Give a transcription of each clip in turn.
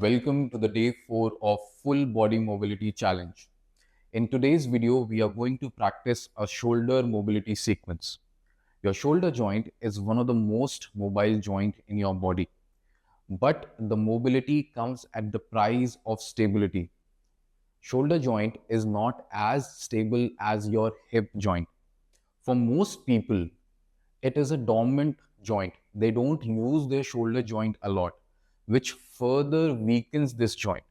welcome to the day 4 of Full Body Mobility Challenge. In today's video, we are going to practice a shoulder mobility sequence. Your shoulder joint is one of the most mobile joint in your body, but the mobility comes at the price of stability. Shoulder joint is not as stable as your hip joint. For most people, it is a dominant joint. They don't use their shoulder joint a lot, which further weakens this joint.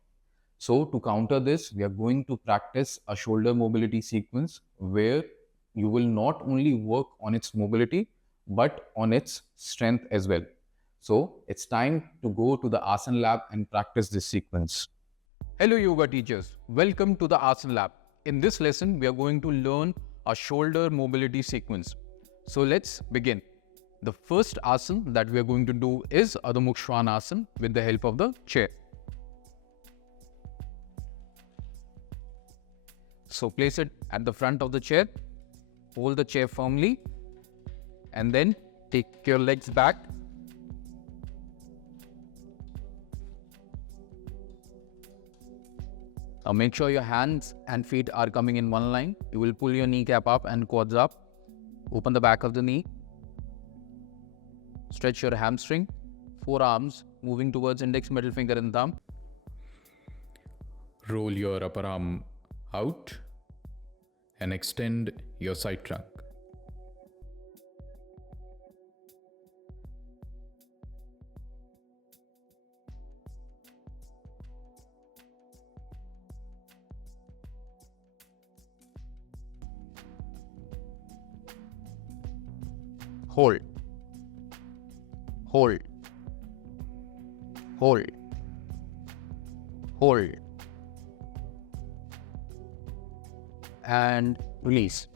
So to counter this, we are going to practice a shoulder mobility sequence where you will not only work on its mobility, but on its strength as well. So it's time to go to the Asana lab and practice this sequence. Hello yoga teachers, welcome to the Asana lab. In this lesson, we are going to learn a shoulder mobility sequence. So let's begin. The first asana that we are going to do is Adho Mukh Svanasana with the help of the chair. So place it at the front of the chair, hold the chair firmly, and then take your legs back. Now make sure your hands and feet are coming in one line. You will pull your kneecap up and quads up. Open the back of the knee. Stretch your hamstring, forearms moving towards index, middle finger and thumb. Roll your upper arm out and extend your side trunk. Hold. Hold. Hold. Hold. And release.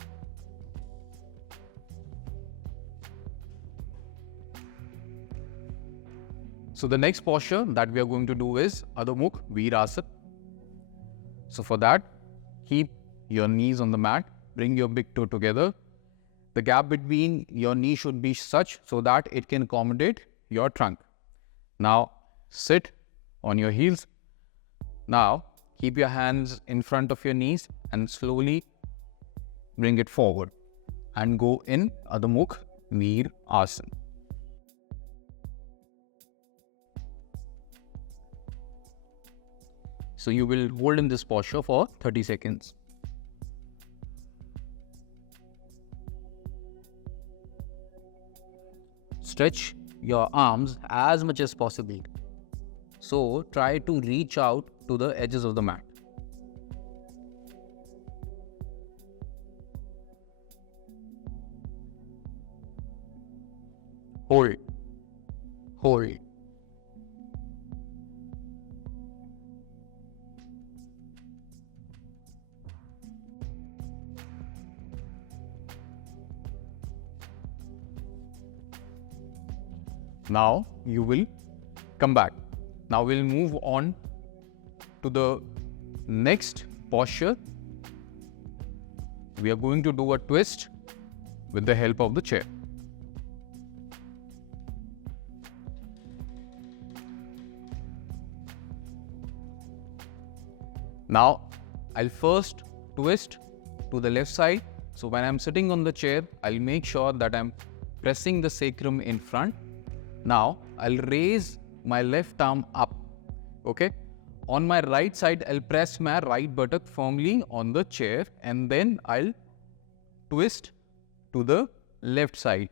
So the next posture that we are going to do is Adho Mukh Virasana. So for that, keep your knees on the mat, bring your big toe together. The gap between your knee should be such so that it can accommodate your trunk. Now sit on your heels. Now keep your hands in front of your knees and slowly bring it forward and go in Adho Mukh Virasana. So you will hold in this posture for 30 seconds. Stretch your arms as much as possible. So try to reach out to the edges of the mat. Hold. Hold. Now you will come back. Now we'll move on to the next posture. We are going to do a twist with the help of the chair. Now I'll first twist to the left side. So when I'm sitting on the chair, I'll make sure that I'm pressing the sacrum in front. Now I'll raise my left arm up, okay? On my right side, I'll press my right buttock firmly on the chair and then I'll twist to the left side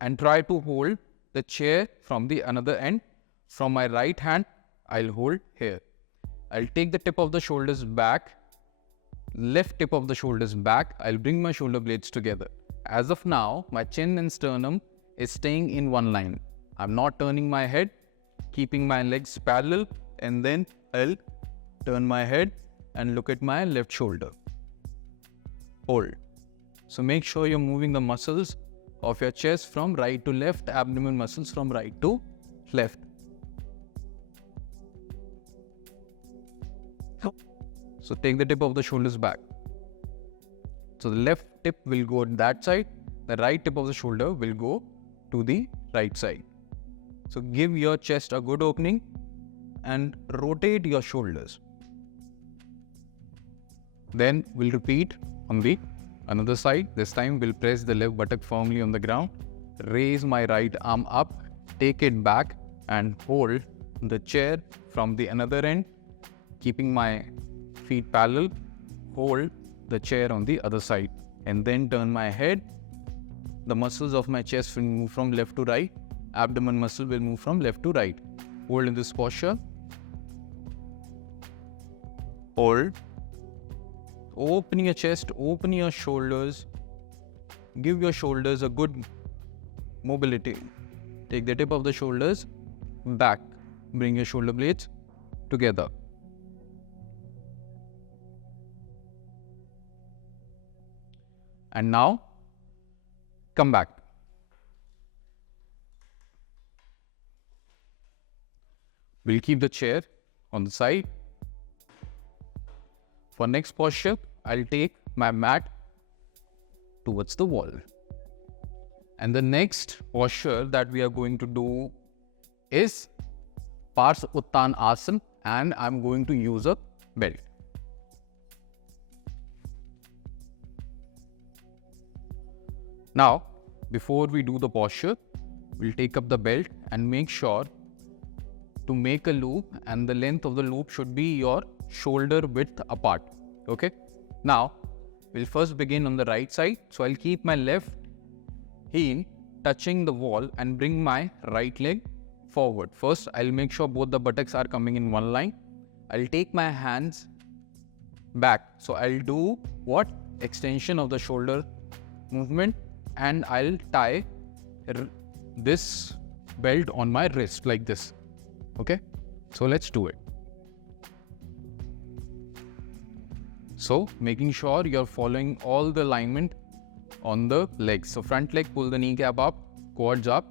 and try to hold the chair from the another end. From my right hand, I'll hold here. I'll take the tip of the shoulders back, left tip of the shoulders back. I'll bring my shoulder blades together. As of now, my chin and sternum is staying in one line. I'm not turning my head, keeping my legs parallel, and then I'll turn my head and look at my left shoulder. Hold. So make sure you're moving the muscles of your chest from right to left, abdomen muscles from right to left. So take the tip of the shoulders back. So the left tip will go on that side, the right tip of the shoulder will go to the right side. So give your chest a good opening and rotate your shoulders. Then we'll repeat on the another side. This time we'll press the left buttock firmly on the ground, raise my right arm up, take it back and hold the chair from the another end, keeping my feet parallel, hold the chair on the other side and then turn my head. The muscles of my chest will move from left to right, abdomen muscle will move from left to right. Hold in this posture, hold. Open your chest, open your shoulders, give your shoulders a good mobility. Take the tip of the shoulders back, bring your shoulder blades together. And now, come back. We'll keep the chair on the side. For next posture, I'll take my mat towards the wall. And the next posture that we are going to do is Pars Uttan Asana, and I'm going to use a belt. Now, before we do the posture, we'll take up the belt and make sure to make a loop, and the length of the loop should be your shoulder width apart. Okay. Now, we'll first begin on the right side. So I'll keep my left heel touching the wall and bring my right leg forward. First, I'll make sure both the buttocks are coming in one line. I'll take my hands back. So I'll do what? Extension of the shoulder movement, and I'll tie this belt on my wrist like this. Okay. So let's do it. So making sure you're following all the alignment on the legs. So front leg, pull the kneecap up, quads up,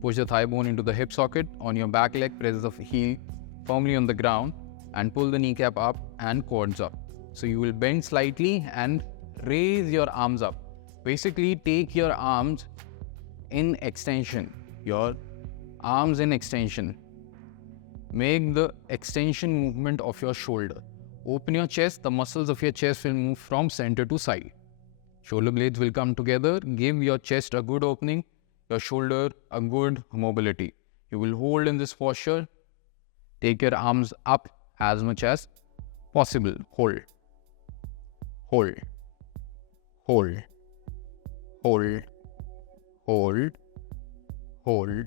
push the thigh bone into the hip socket. On your back leg, press the heel firmly on the ground and pull the kneecap up and quads up. So you will bend slightly and raise your arms up. Basically take your arms in extension, your arms in extension. Make the extension movement of your shoulder. Open your chest, the muscles of your chest will move from center to side. Shoulder blades will come together, give your chest a good opening, your shoulder a good mobility. You will hold in this posture. Take your arms up as much as possible. Hold, hold, hold, hold, hold, hold.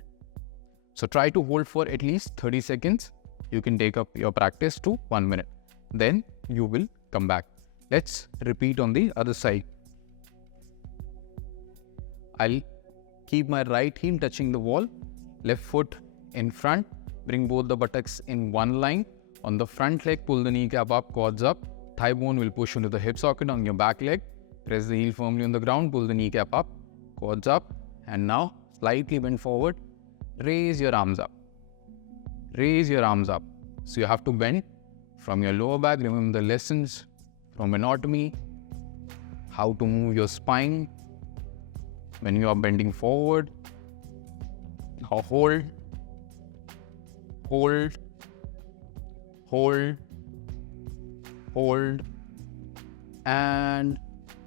So try to hold for at least 30 seconds. You can take up your practice to 1 minute. Then you will come back. Let's repeat on the other side. I'll keep my right heel touching the wall, left foot in front, bring both the buttocks in one line. On the front leg, pull the kneecap up, quads up, thigh bone will push into the hip socket. On your back leg, press the heel firmly on the ground, pull the kneecap up, quads up, and now slightly bend forward, raise your arms up, raise your arms up. So you have to bend from your lower back. Remember the lessons from anatomy, how to move your spine when you are bending forward. Now hold, hold, hold, hold, and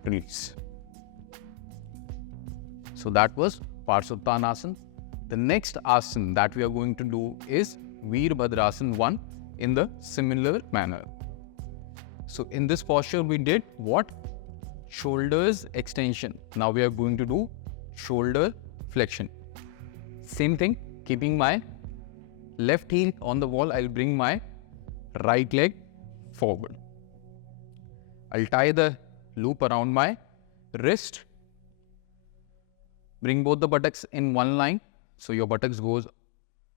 release. So that was Pars Uttan Asana. The next asana that we are going to do is Veerbhadrasana 1 in the similar manner. So in this posture we did what? Shoulders extension. Now we are going to do shoulder flexion. Same thing, keeping my left heel on the wall, I'll bring my right leg forward. I'll tie the loop around my wrist. Bring both the buttocks in one line. So your buttocks goes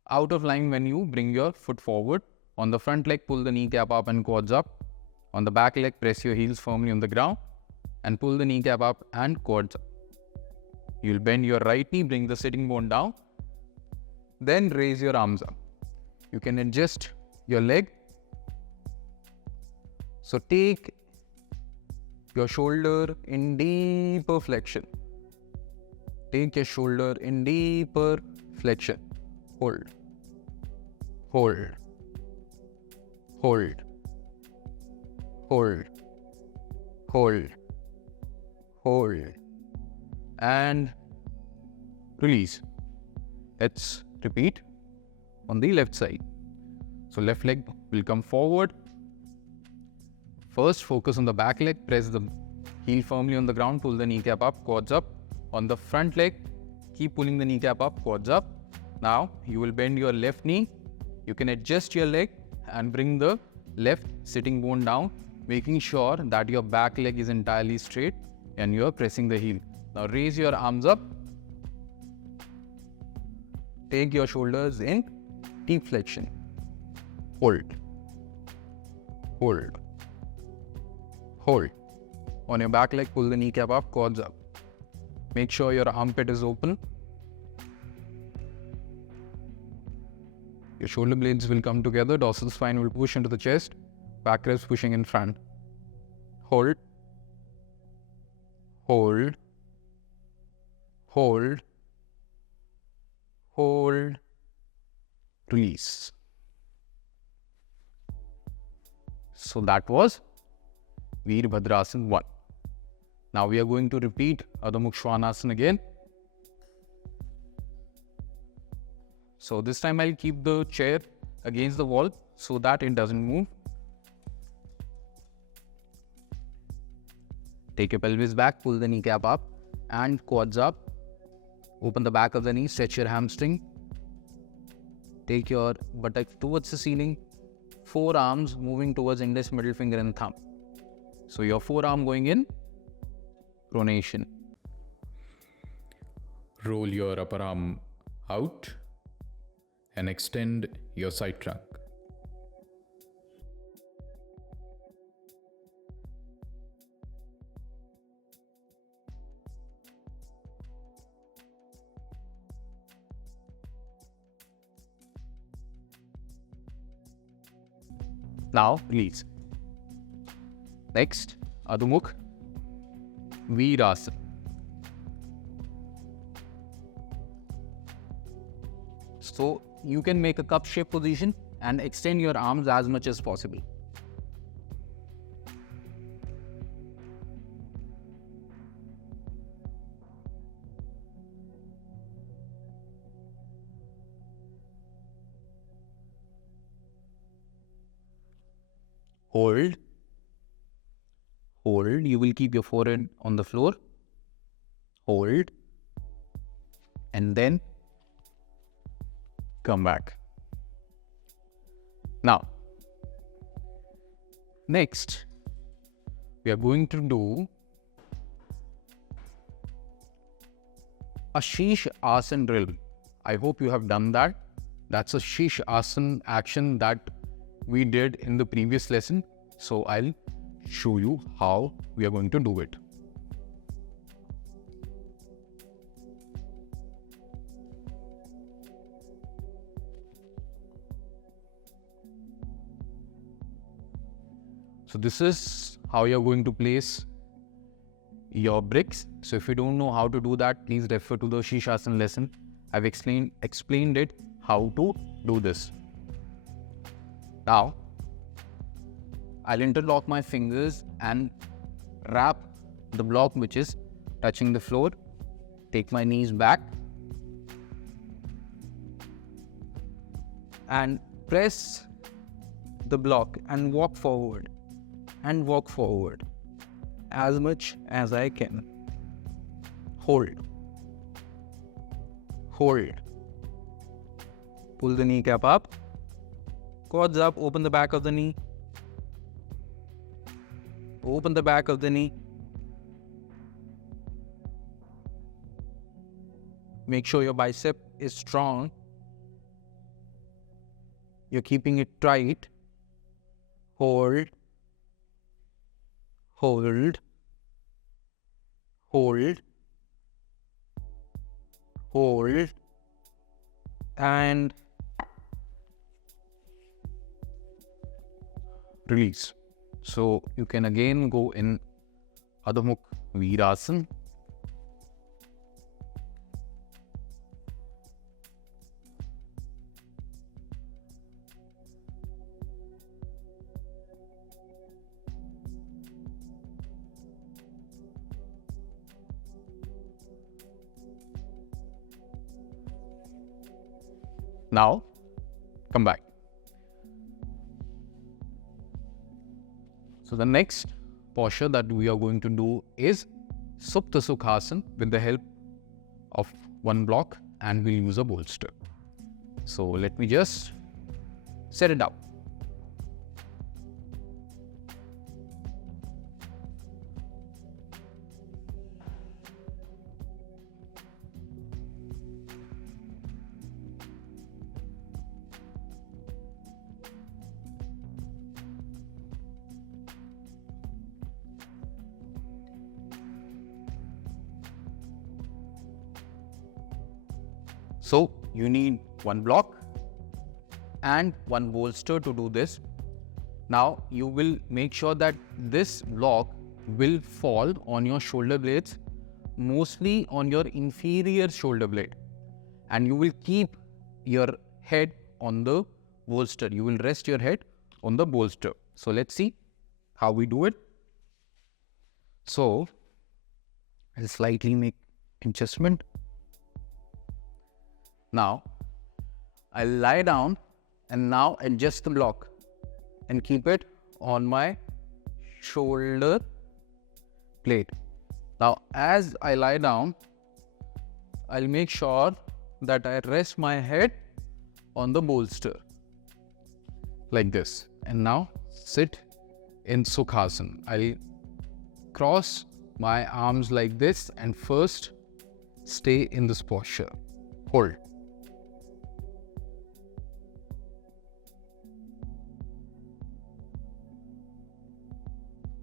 out of line when you bring your foot forward. On the front leg, pull the kneecap up and quads up. On the back leg, press your heels firmly on the ground and pull the kneecap up and quads up. You'll bend your right knee, bring the sitting bone down. Then raise your arms up. You can adjust your leg. So take your shoulder in deeper flexion. Take your shoulder in deeper flexion. Hold, hold, hold, hold, hold, hold, and release. Let's repeat on the left side. So left leg will come forward. First, focus on the back leg, press the heel firmly on the ground, pull the kneecap up, quads up. On the front leg, keep pulling the kneecap up, quads up. Now, you will bend your left knee. You can adjust your leg and bring the left sitting bone down, making sure that your back leg is entirely straight and you are pressing the heel. Now, raise your arms up. Take your shoulders in deep flexion. Hold, hold, hold. On your back leg, pull the kneecap up, quads up. Make sure your armpit is open. Your shoulder blades will come together, dorsal spine will push into the chest, back ribs pushing in front. Hold, hold, hold, hold, release. So that was Veerbhadrasana 1. Now we are going to repeat Adho Mukha Svanasana again. So this time I'll keep the chair against the wall so that it doesn't move. Take your pelvis back, pull the kneecap up and quads up. Open the back of the knee, stretch your hamstring. Take your buttock towards the ceiling. Forearms moving towards index, middle finger and thumb. So your forearm going in pronation. Roll your upper arm out and extend your side trunk. Now release. Next, Adho Mukha Veerasana. So you can make a cup shape position and extend your arms as much as possible. Hold, hold. You will keep your forehead on the floor. Hold, and then come back. Now, next, we are going to do a Sheesh Asana drill. I hope you have done that. That's a Sheesh Asana action that we did in the previous lesson. So I'll show you how we are going to do it. So this is how you're going to place your bricks. So if you don't know how to do that, please refer to the Sheesh Asana lesson. I've explained it how to do this. Now, I'll interlock my fingers and wrap the block which is touching the floor. Take my knees back and press the block and walk forward as much as I can. Hold, hold. Pull the kneecap up, quads up, open the back of the knee. Open the back of the knee. Make sure your bicep is strong. You're keeping it tight. Hold, hold, hold, hold, and release. So you can again go in Adho Mukha Veerasana. Now, come back. So the next posture that we are going to do is Supta Sukhasana with the help of one block, and we'll use a bolster. So let me just set it up. So you need one block and one bolster to do this. Now you will make sure that this block will fall on your shoulder blades, mostly on your inferior shoulder blade, and you will keep your head on the bolster. You will rest your head on the bolster. So let's see how we do it. So I'll slightly make adjustment. Now I'll lie down and now adjust the block and keep it on my shoulder blade. Now as I lie down, I'll make sure that I rest my head on the bolster like this, and now sit in Sukhasana. I'll cross my arms like this and first stay in this posture. Hold.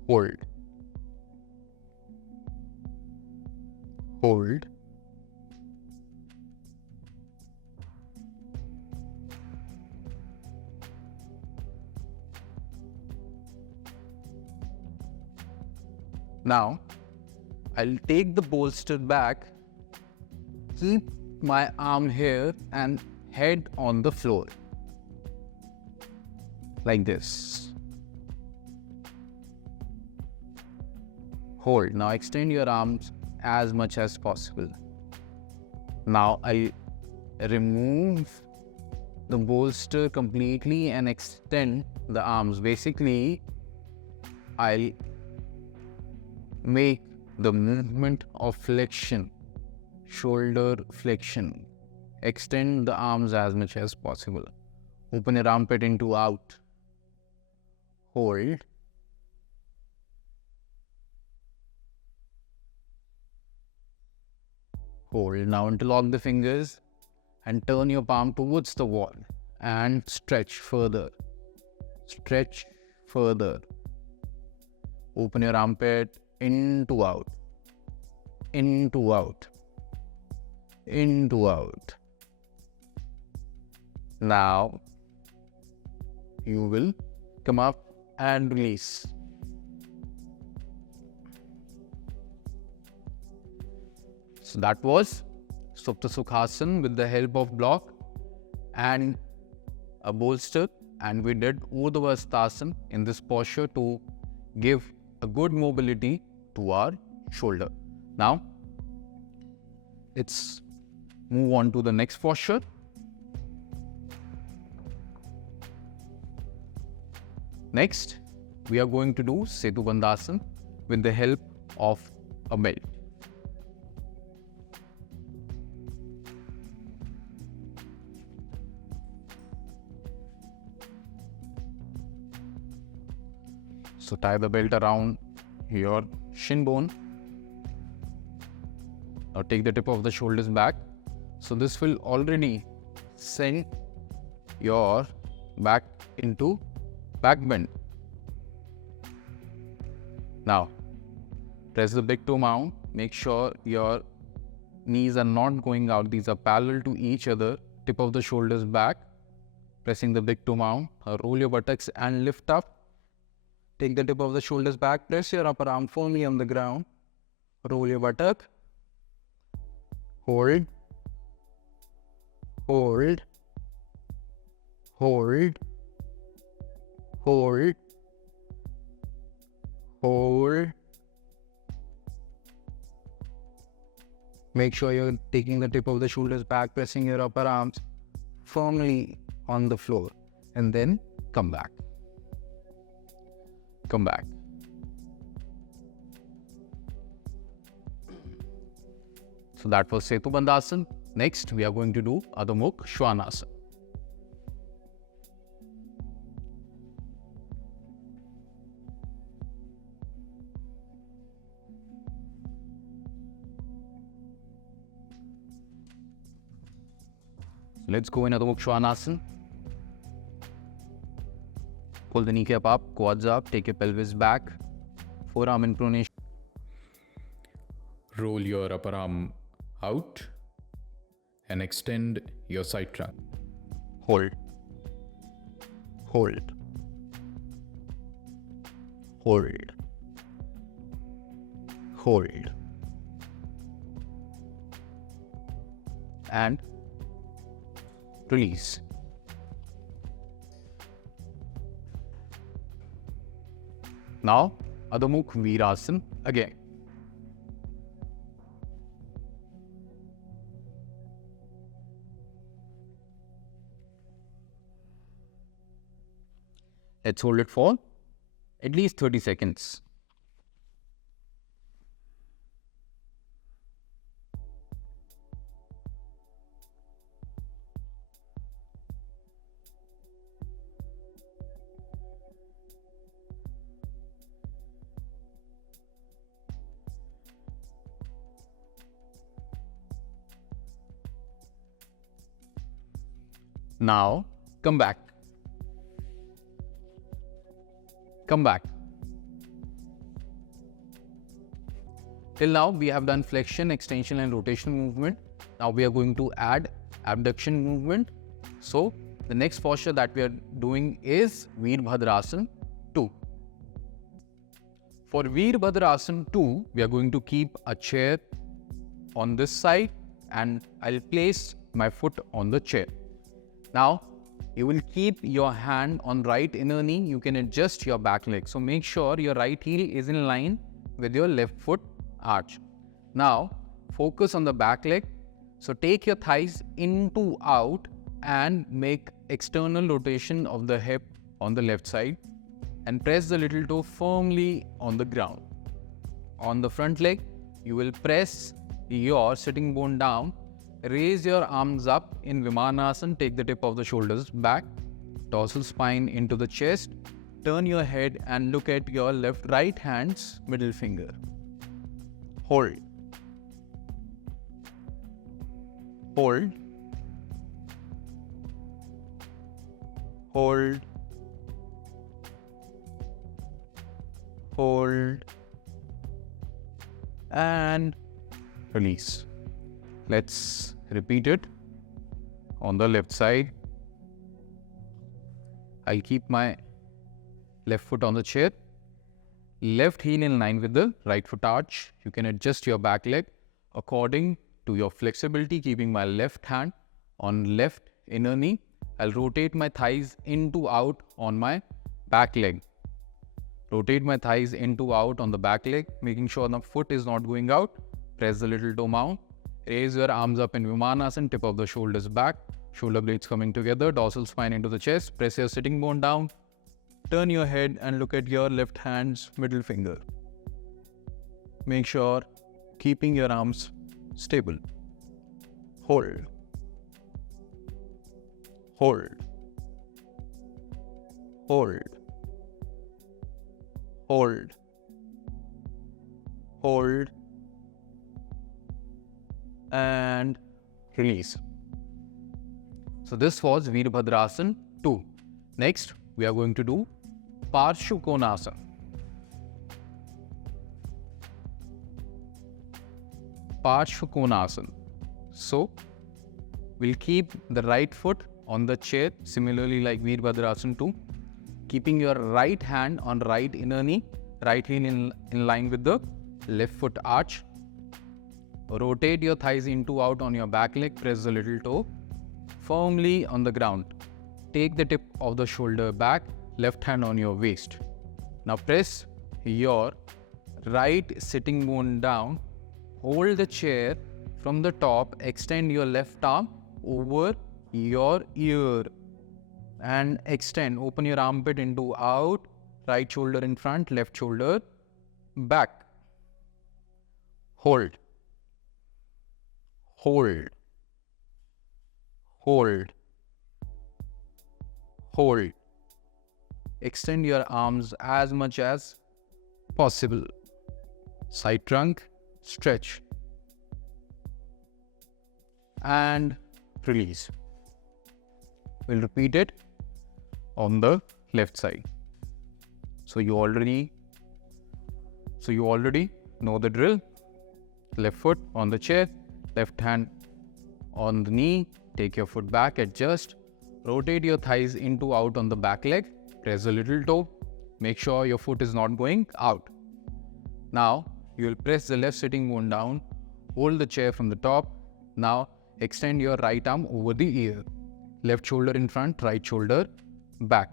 Hold. Hold. Now, I'll take the bolster back, keep my arm here and head on the floor. Like this. Hold. Now extend your arms as much as possible. Now I remove the bolster completely and extend the arms. Basically, I'll make the movement of flexion, shoulder flexion. Extend the arms as much as possible. Open your armpit into out. Hold. Hold. Now interlock the fingers and turn your palm towards the wall and stretch further. Stretch further. Open your armpit into out. Into out. Into out. Now you will come up and release. So that was Supta Sukhasana with the help of block and a bolster, and we did Urdhva Hastasana in this posture to give a good mobility to our shoulder. Now let's move on to the next posture. Next, we are going to do Setu Bandhasana with the help of a belt. So tie the belt around your shin bone. Now take the tip of the shoulders back. So this will already send your back into back bend. Now press the big toe mound. Make sure your knees are not going out. These are parallel to each other. Tip of the shoulders back. Pressing the big toe mound. Roll your buttocks and lift up. Take the tip of the shoulders back. Press your upper arm firmly on the ground. Roll your buttock. Hold. Hold. Hold. Hold. Hold. Make sure you're taking the tip of the shoulders back, pressing your upper arms firmly on the floor, and then come back. Come back. So that was Setu Bandhasan. Next, we are going to do Adho Mukh Svanasana. Let's go in Adho Mukh Svanasana. Pull the kneecap up, quads up, take your pelvis back, forearm in pronation. Roll your upper arm out and extend your side trunk. Hold. Hold. Hold. Hold. And release. Now, Adho Mukh Virasana again. Let's hold it for at least 30 seconds. Now, come back. Come back. Till now, we have done flexion, extension and rotation movement. Now we are going to add abduction movement. So, the next posture that we are doing is Veerbhadrasana 2. For Veerbhadrasana 2, we are going to keep a chair on this side and I'll place my foot on the chair. Now, you will keep your hand on right inner knee. You can adjust your back leg. So make sure your right heel is in line with your left foot arch. Now, focus on the back leg. So take your thighs into out and make external rotation of the hip on the left side and press the little toe firmly on the ground. On the front leg, you will press your sitting bone down. Raise your arms up in Vimanasana, take the tip of the shoulders back, dorsal spine into the chest, turn your head and look at your right hand's middle finger. Hold. Hold. Hold. Hold. And release. Let's repeat it on the left side. I'll keep my left foot on the chair. Left heel in line with the right foot arch. You can adjust your back leg according to your flexibility, keeping my left hand on left inner knee. I'll rotate my thighs into out on my back leg. Rotate my thighs into out on the back leg, making sure the foot is not going out. Press the little toe mount. Raise your arms up in Vimanasana, tip of the shoulders back, shoulder blades coming together, dorsal spine into the chest, press your sitting bone down, turn your head and look at your left hand's middle finger. Make sure keeping your arms stable. Hold. Hold. Hold. Hold. Hold. And release. So this was Veerbhadrasana 2. Next, we are going to do Parshvakonasana. Parshvakonasana. So, we'll keep the right foot on the chair, similarly like Veerbhadrasana 2, keeping your right hand on right inner knee, right heel in line with the left foot arch. Rotate your thighs into out on your back leg, press the little toe firmly on the ground. Take the tip of the shoulder back, left hand on your waist. Now press your right sitting bone down, hold the chair from the top, extend your left arm over your ear and extend. Open your armpit into out. Right shoulder in front, left shoulder back. Hold. Hold. Hold. Hold. Extend your arms as much as possible. Side trunk, stretch. And release. We'll repeat it on the left side. So you already know the drill. Left foot on the chair, left hand on the knee, take your foot back, adjust, rotate your thighs into out on the back leg, press a little toe, make sure your foot is not going out. Now you will press the left sitting bone down, hold the chair from the top. Now extend your right arm over the ear, left shoulder in front, right shoulder back.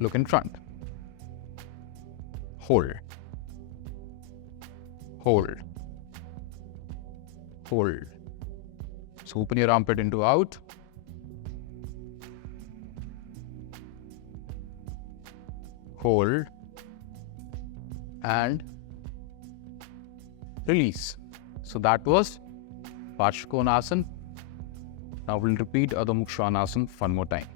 Look in front. Hold. Hold. Hold. So open your armpit into out. Hold. And release. So that was Parsvakonasana. Now we'll repeat Adho Mukha Svanasana one more time.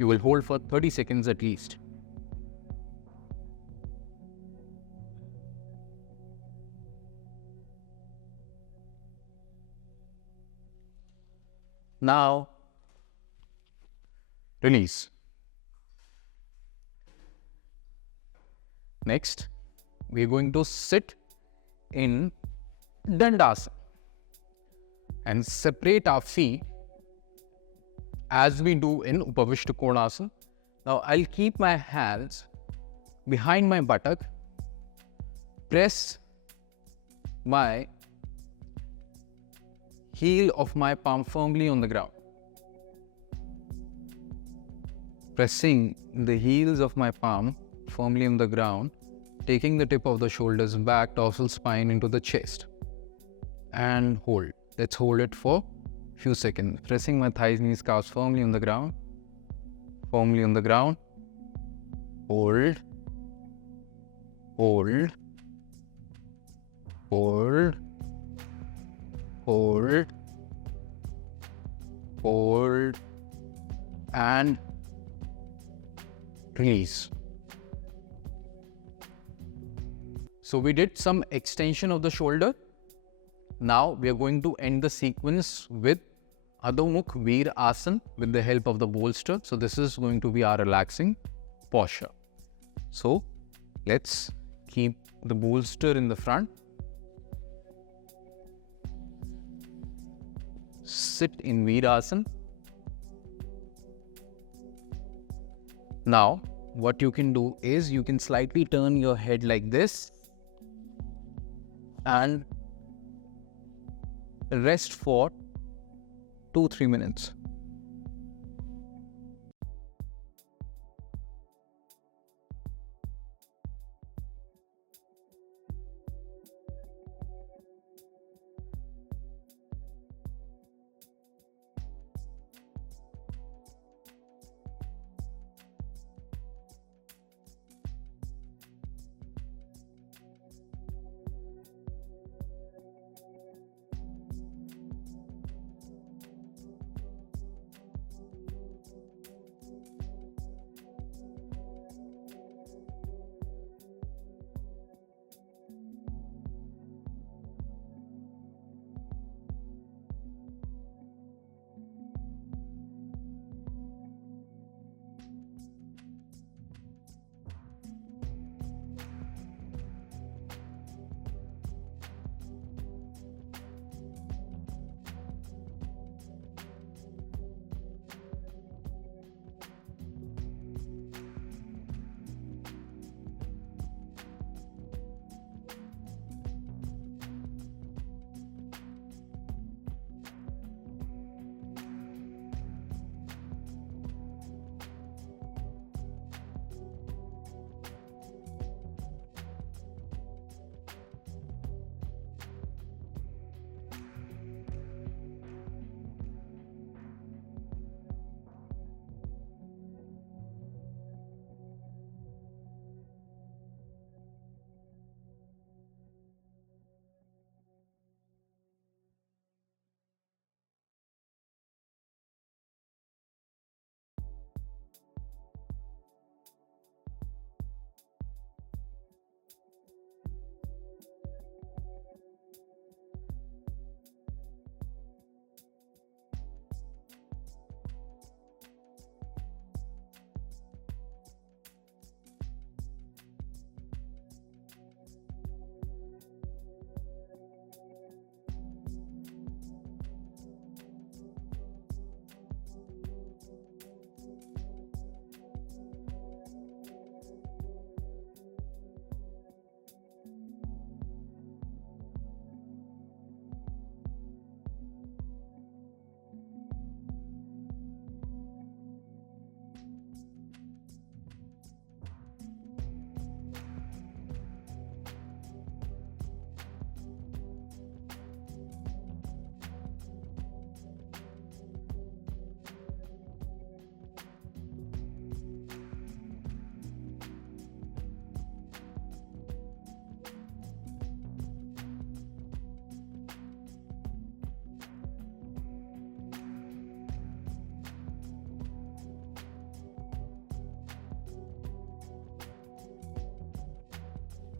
You will hold for 30 seconds at least. Now, release. Next, we are going to sit in Dandasana and separate our feet as we do in Upavishta Konasana. Now, I'll keep my hands behind my buttock, press my heel of my palm firmly on the ground. Pressing the heels of my palm firmly on the ground, taking the tip of the shoulders back, dorsal spine into the chest. And hold. Let's hold it for a few seconds. Pressing my thighs, knees, calves firmly on the ground. Firmly on the ground. Hold. Hold. Hold. Hold. Hold. And release. So we did some extension of the shoulder. Now we are going to end the sequence with Adho Mukha Veer Asana with the help of the bolster. So this is going to be our relaxing posture. So let's keep the bolster in the front. Sit in Veer Asana. Now what you can do is you can slightly turn your head like this and rest for 2-3 minutes.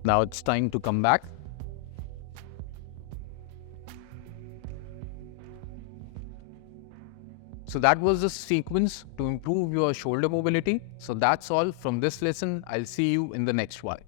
Now it's time to come back. So that was the sequence to improve your shoulder mobility. So that's all from this lesson. I'll see you in the next one.